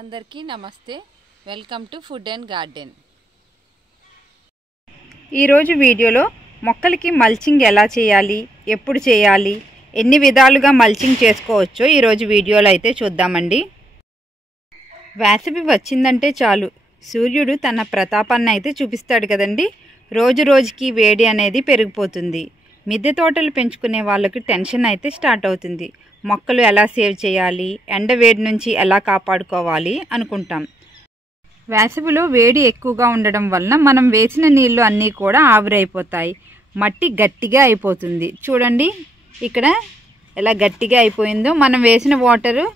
అందరికీ నమస్తే. Welcome to food and garden. ఈరోజు వీడియోలో మొక్కలకి మల్చింగ్ ఎలా చేయాలి, ఎప్పుడు చేయాలి, ఎన్ని విధాలుగా మల్చింగ్ చేసుకోవచ్చో ఈరోజు వీడియోలో అయితే చూద్దామండి. వేసవి వచ్చిందంటే చాలు సూర్యుడు తన ప్రతాపాన్ని అయితే చూపిస్తాడు కదండి. రోజు రోజుకి వేడి అనేది పెరిగిపోతుంది. మిద్దె తోటలు పెంచుకునే వాళ్ళకి టెన్షన్ అయితే స్టార్ట్ అవుతుంది. మొక్కలు ఎలా సేవ్ చేయాలి, ఎండ వేడి నుంచి ఎలా కాపాడుకోవాలి అనుకుంటాం. వేసవిలో వేడి ఎక్కువగా ఉండడం వలన మనం వేసిన నీళ్లు అన్నీ కూడా ఆవిరైపోతాయి. మట్టి గట్టిగా అయిపోతుంది. చూడండి ఇక్కడ ఎలా గట్టిగా అయిపోయిందో. మనం వేసిన వాటరు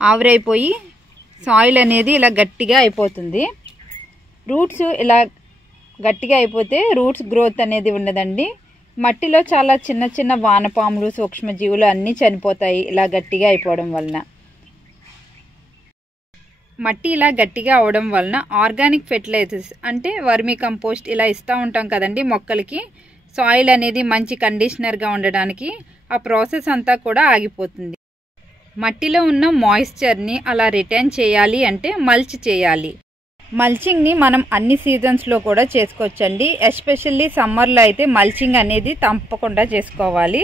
ఆవిరైపోయి సాయిల్ అనేది ఇలా గట్టిగా అయిపోతుంది. రూట్స్ ఇలా గట్టిగా అయిపోతే రూట్స్ గ్రోత్ అనేది ఉండదండి. మట్టిలో చాలా చిన్న చిన్న వానపాములు, సూక్ష్మజీవులు అన్నీ చనిపోతాయి ఇలా గట్టిగా అయిపోవడం వలన. మట్టి ఇలా గట్టిగా అవడం వలన ఆర్గానిక్ ఫెర్టిలైజర్స్ అంటే వర్మీ కంపోస్ట్ ఇలా ఇస్తూ ఉంటాం కదండి మొక్కలకి. సాయిల్ అనేది మంచి కండిషనర్గా ఉండడానికి ఆ ప్రాసెస్ అంతా కూడా ఆగిపోతుంది. మట్టిలో ఉన్న మాయిశ్చర్ని అలా రిటైన్ చేయాలి అంటే మల్చ్ చేయాలి. మల్చింగ్ని మనం అన్ని సీజన్స్లో కూడా చేసుకోవచ్చండి. ఎస్పెషల్లీ సమ్మర్లో అయితే మల్చింగ్ అనేది తప్పకుండా చేసుకోవాలి.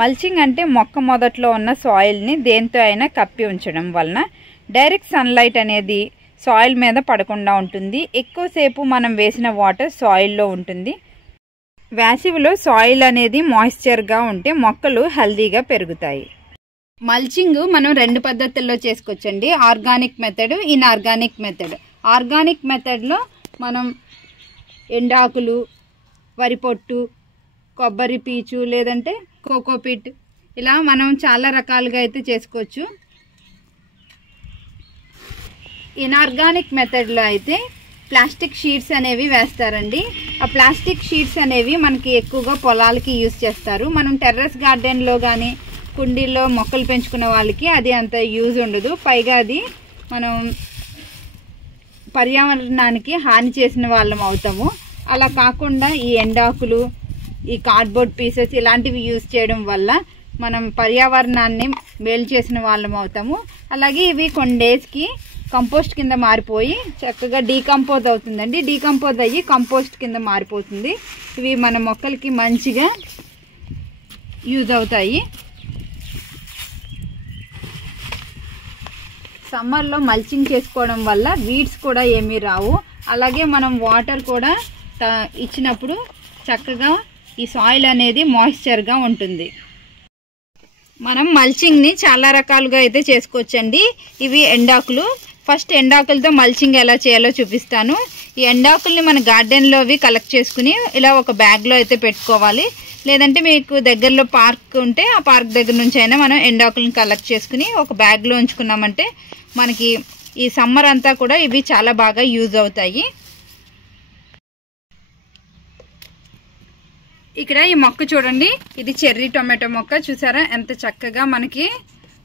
మల్చింగ్ అంటే మొక్క మొదట్లో ఉన్న సాయిల్ని దేంతో అయినా కప్పి ఉంచడం వలన డైరెక్ట్ సన్లైట్ అనేది సాయిల్ మీద పడకుండా ఉంటుంది. ఎక్కువసేపు మనం వేసిన వాటర్ సాయిల్లో ఉంటుంది. వేసవిలో సాయిల్ అనేది మాయిశ్చర్గా ఉంటే మొక్కలు హెల్దీగా పెరుగుతాయి. మల్చింగ్ మనం రెండు పద్ధతుల్లో చేసుకోవచ్చండి. Organic method, inorganic method. Organic మెథడ్లో మనం ఎండాకులు, వరి పొట్టు, కొబ్బరి పీచు లేదంటే కోకోపీట్ ఇలా మనం చాలా రకాలుగా అయితే చేసుకోవచ్చు. ఇన్ఆర్గానిక్ మెథడ్లో అయితే ప్లాస్టిక్ షీట్స్ అనేవి వేస్తారండి. ఆ ప్లాస్టిక్ షీట్స్ అనేవి మనకి ఎక్కువగా పొలాలకి యూజ్ చేస్తారు. మనం టెర్రస్ గార్డెన్లో కానీ కుండీల్లో మొక్కలు పెంచుకునే వాళ్ళకి అది అంత యూజ్ ఉండదు. పైగా అది మనం పర్యావరణానికి హాని చేసిన వాళ్ళం అవుతాము. అలా కాకుండా ఈ ఎండాకులు, ఈ కార్డ్బోర్డ్ పీసెస్ ఇలాంటివి యూజ్ చేయడం వల్ల మనం పర్యావరణాన్ని మేలు చేసిన వాళ్ళం అవుతాము. అలాగే ఇవి కొన్ని డేస్కి కంపోస్ట్ కింద మారిపోయి చక్కగా డీకంపోజ్ అవుతుందండి. డీకంపోజ్ అయ్యి కంపోస్ట్ కింద మారిపోతుంది. ఇవి మన మొక్కలకి మంచిగా యూజ్ అవుతాయి. సమ్మర్లో మల్చింగ్ చేసుకోవడం వల్ల వీడ్స్ కూడా ఏమీ రావు. అలాగే మనం వాటర్ కూడా ఇచ్చినప్పుడు చక్కగా ఈ సాయిల్ అనేది మాయిశ్చర్గా ఉంటుంది. మనం మల్చింగ్ని చాలా రకాలుగా అయితే చేసుకోవచ్చండి. ఇవి ఎండాకులు. ఫస్ట్ ఎండాకులతో మల్చింగ్ ఎలా చేయాలో చూపిస్తాను. ఈ ఎండాకుల్ని మన గార్డెన్లో అవి కలెక్ట్ చేసుకుని ఇలా ఒక బ్యాగ్లో అయితే పెట్టుకోవాలి. లేదంటే మీకు దగ్గరలో పార్క్ ఉంటే ఆ పార్క్ దగ్గర నుంచి అయినా మనం ఎండాకులను కలెక్ట్ చేసుకుని ఒక బ్యాగ్లో ఉంచుకున్నామంటే మనకి ఈ సమ్మర్ అంతా కూడా ఇవి చాలా బాగా యూజ్ అవుతాయి. ఇక్కడ ఈ మొక్క చూడండి, ఇది చెర్రీ టొమాటో మొక్క. చూసారా ఎంత చక్కగా మనకి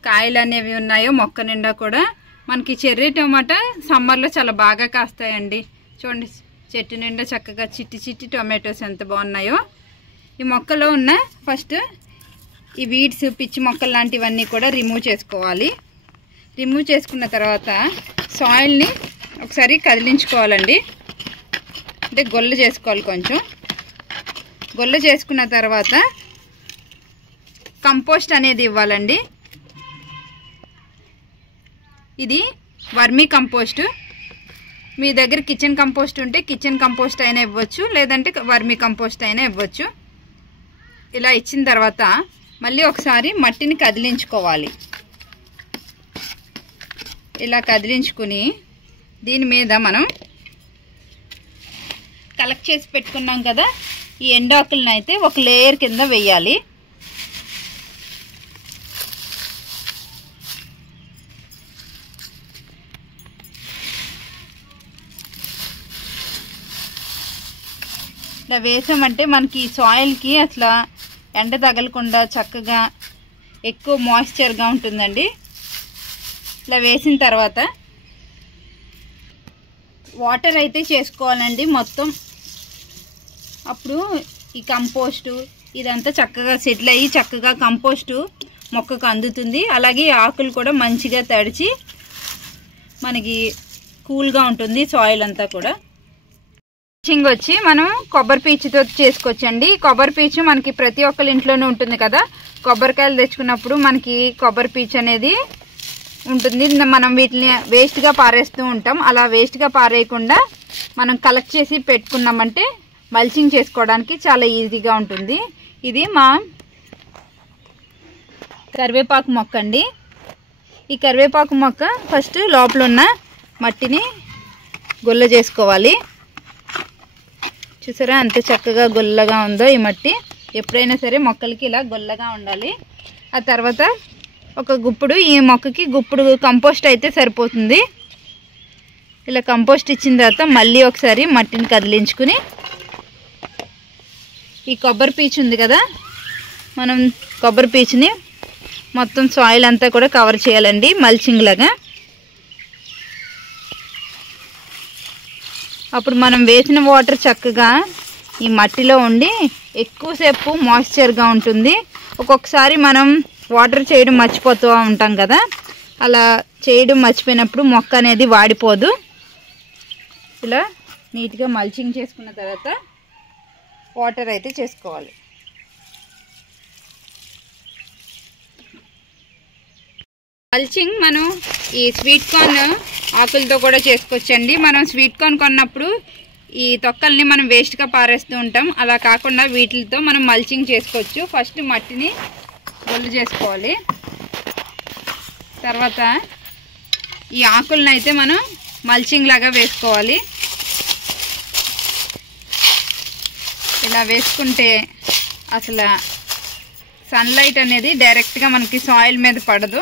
కాయలు అనేవి ఉన్నాయో మొక్క నిండా కూడా. మనకి చెర్రీ టొమాటో సమ్మర్లో చాలా బాగా కాస్తాయండి. చూడండి చెట్టు నిండా చక్కగా చిట్టి చిట్టి టొమాటోస్ ఎంత బాగున్నాయో. ఈ మొక్కలో ఉన్న ఫస్ట్ ఈ వీడ్స్, పిచ్చి మొక్కలు లాంటివన్నీ కూడా రిమూవ్ చేసుకోవాలి. రిమూవ్ చేసుకున్న తర్వాత సాయిల్ని ఒకసారి కదిలించుకోవాలండి. అంటే గొల్ల చేసుకోవాలి. కొంచెం గొల్ల చేసుకున్న తర్వాత కంపోస్ట్ అనేది ఇవ్వాలండి. ఇది వర్మీ కంపోస్ట్. మీ దగ్గర కిచెన్ కంపోస్ట్ ఉంటే కిచెన్ కంపోస్ట్ అయినా ఇవ్వచ్చు, లేదంటే వర్మీ కంపోస్ట్ అయినా ఇవ్వచ్చు. ఇలా ఇచ్చిన తర్వాత మళ్ళీ ఒకసారి మట్టిని కదిలించుకోవాలి. ఇలా కదిలించుకుని దీని మీద మనం కలెక్ట్ చేసి పెట్టుకున్నాం కదా ఈ ఎండాకులను అయితే ఒక లేయర్ కింద వేయాలి. ఇలా వేసామంటే మనకి ఈ సాయిల్కి అసలు ఎండ తగలకుండా చక్కగా ఎక్కువ మాయిశ్చర్గా ఉంటుందండి. ఇలా వేసిన తర్వాత వాటర్ అయితే చేసుకోవాలండి మొత్తం. అప్పుడు ఈ కంపోస్టు ఇదంతా చక్కగా సెటిల్ అయ్యి చక్కగా కంపోస్టు మొక్కకు అందుతుంది. అలాగే ఆకులు కూడా మంచిగా తడిచి మనకి కూల్గా ఉంటుంది సాయిల్ అంతా కూడా. మల్చింగ్ వచ్చి మనం కొబ్బరి పీచుతో చేసుకోవచ్చండి. కొబ్బరి పీచు మనకి ప్రతి ఒక్కరి ఇంట్లోనే ఉంటుంది కదా. కొబ్బరికాయలు తెచ్చుకున్నప్పుడు మనకి కొబ్బరి పీచు అనేది ఉంటుంది. మనం వీటిని వేస్ట్గా పారేస్తూ ఉంటాం. అలా వేస్ట్గా పారేయకుండా మనం కలెక్ట్ చేసి పెట్టుకున్నామంటే మల్చింగ్ చేసుకోవడానికి చాలా ఈజీగా ఉంటుంది. ఇది మా కరివేపాకు మొక్క అండి. ఈ కరివేపాకు మొక్క ఫస్ట్ లోపల ఉన్న మట్టిని గొల్ల చేసుకోవాలి. చూసారా ఎంత చక్కగా గొల్లగా ఉందో ఈ మట్టి. ఎప్పుడైనా సరే మొక్కలకి ఇలా గొల్లగా ఉండాలి. ఆ తర్వాత ఒక గుప్పుడు, ఈ మొక్కకి గుప్పుడు కంపోస్ట్ అయితే సరిపోతుంది. ఇలా కంపోస్ట్ ఇచ్చిన తర్వాత మళ్ళీ ఒకసారి మట్టిని కదిలించుకుని ఈ కొబ్బరి పీచు ఉంది కదా, మనం కొబ్బరి పీచుని మొత్తం సాయిల్ అంతా కూడా కవర్ చేయాలండి మల్చింగ్ లాగా. అప్పుడు మనం వేసిన వాటర్ చక్కగా ఈ మట్టిలో ఉండి ఎక్కువసేపు మాయిశ్చర్గా ఉంటుంది. ఒక్కొక్కసారి మనం వాటర్ చేయడం మర్చిపోతూ ఉంటాం కదా, అలా చేయడం మర్చిపోయినప్పుడు మొక్క అనేది వాడిపోదు. ఇలా నీట్గా మల్చింగ్ చేసుకున్న తర్వాత వాటర్ అయితే చేసుకోవాలి. మల్చింగ్ మనం ఈ స్వీట్ కార్న్ ఆకులతో కూడా చేసుకోవచ్చండి. మనం స్వీట్ కార్న్ కొన్నప్పుడు ఈ తొక్కల్ని మనం వేస్ట్గా పారేస్తూ ఉంటాం. అలా కాకుండా వీటితో మనం మల్చింగ్ చేసుకోవచ్చు. ఫస్ట్ మట్టిని గొల్లు చేసుకోవాలి. తర్వాత ఈ ఆకులను అయితే మనం మల్చింగ్ లాగా వేసుకోవాలి. ఇలా వేసుకుంటే అసలు సన్లైట్ అనేది డైరెక్ట్గా మనకి సాయిల్ మీద పడదు.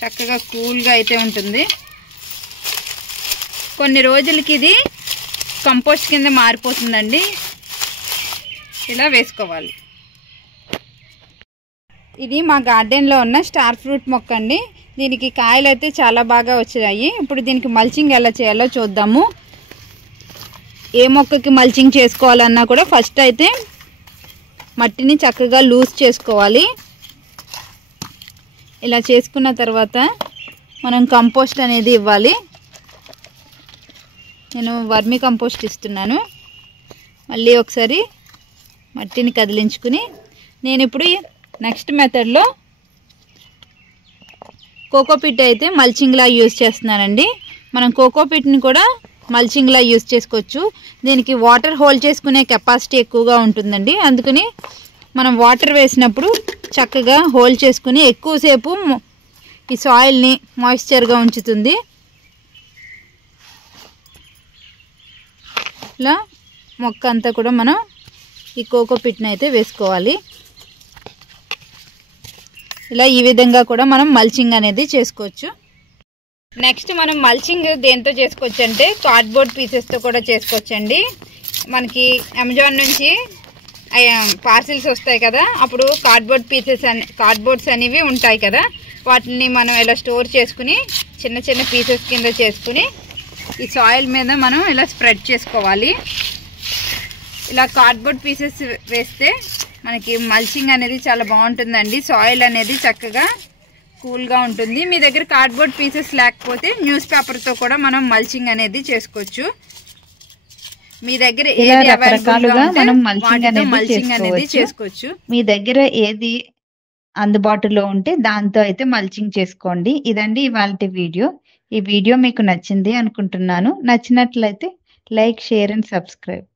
చక్కగా కూల్గా అయితే ఉంటుంది. కొన్ని రోజులకి ఇది కంపోస్ట్ కింద మారిపోతుందండి. ఇలా వేసుకోవాలి. ఇది మా గార్డెన్లో ఉన్న స్టార్ ఫ్రూట్ మొక్క అండి. దీనికి కాయలు అయితే చాలా బాగా వచ్చాయి. ఇప్పుడు దీనికి మల్చింగ్ ఎలా చేయాలో చూద్దాము. ఏ మొక్కకి మల్చింగ్ చేసుకోవాలన్నా కూడా ఫస్ట్ అయితే మట్టిని చక్కగా లూజ్ చేసుకోవాలి. ఇలా చేసుకున్న తర్వాత మనం కంపోస్ట్ అనేది ఇవ్వాలి. నేను వర్మీ కంపోస్ట్ ఇస్తున్నాను. మళ్ళీ ఒకసారి మట్టిని కదిలించుకుని నేను ఇప్పుడు నెక్స్ట్ మెథడ్లో కోకోపిట్ అయితే మల్చింగ్లా యూజ్ చేస్తున్నానండి. మనం కోకోపిట్ని కూడా మల్చింగ్లా యూజ్ చేసుకోవచ్చు. దీనికి వాటర్ హోల్డ్ చేసుకునే కెపాసిటీ ఎక్కువగా ఉంటుందండి. అందుకని మనం వాటర్ వేసినప్పుడు చక్కగా హోల్డ్ చేసుకుని ఎక్కువసేపు ఈ సాయిల్ని మాయిశ్చర్గా ఉంచుతుంది. ఇలా మొక్క అంతా కూడా మనం ఈ కోకోపిట్ని అయితే వేసుకోవాలి. ఇలా ఈ విధంగా కూడా మనం మల్చింగ్ అనేది చేసుకోవచ్చు. నెక్స్ట్ మనం మల్చింగ్ దేంతో చేసుకోవచ్చు అంటే కార్డ్బోర్డ్ పీసెస్తో కూడా చేసుకోవచ్చండి. మనకి అమెజాన్ నుంచి పార్సిల్స్ వస్తాయి కదా, అప్పుడు కార్డ్బోర్డ్స్ అనేవి ఉంటాయి కదా, వాటిని మనం ఇలా స్టోర్ చేసుకుని చిన్న చిన్న పీసెస్ కింద చేసుకుని ఈ సాయిల్ మీద మనం ఇలా స్ప్రెడ్ చేసుకోవాలి. ఇలా కార్డ్బోర్డ్ పీసెస్ వేస్తే మనకి మల్చింగ్ అనేది చాలా బాగుంటుందండి. సాయిల్ అనేది చక్కగా కూల్గా ఉంటుంది. మీ దగ్గర కార్డ్బోర్డ్ పీసెస్ లేకపోతే న్యూస్ పేపర్తో కూడా మనం మల్చింగ్ అనేది చేసుకోవచ్చు. మీ దగ్గర ఏది రకరకాలుగా మనం మల్చింగ్ అనేది చేసుకోవచ్చు. మీ దగ్గర ఏది అందుబాటులో ఉంటే దాంతో అయితే మల్చింగ్ చేసుకోండి. ఇదండి ఇవాల్టి వీడియో. ఈ వీడియో మీకు నచ్చింది అనుకుంటున్నాను. నచ్చినట్లయితే లైక్, షేర్ అండ్ సబ్స్క్రైబ్.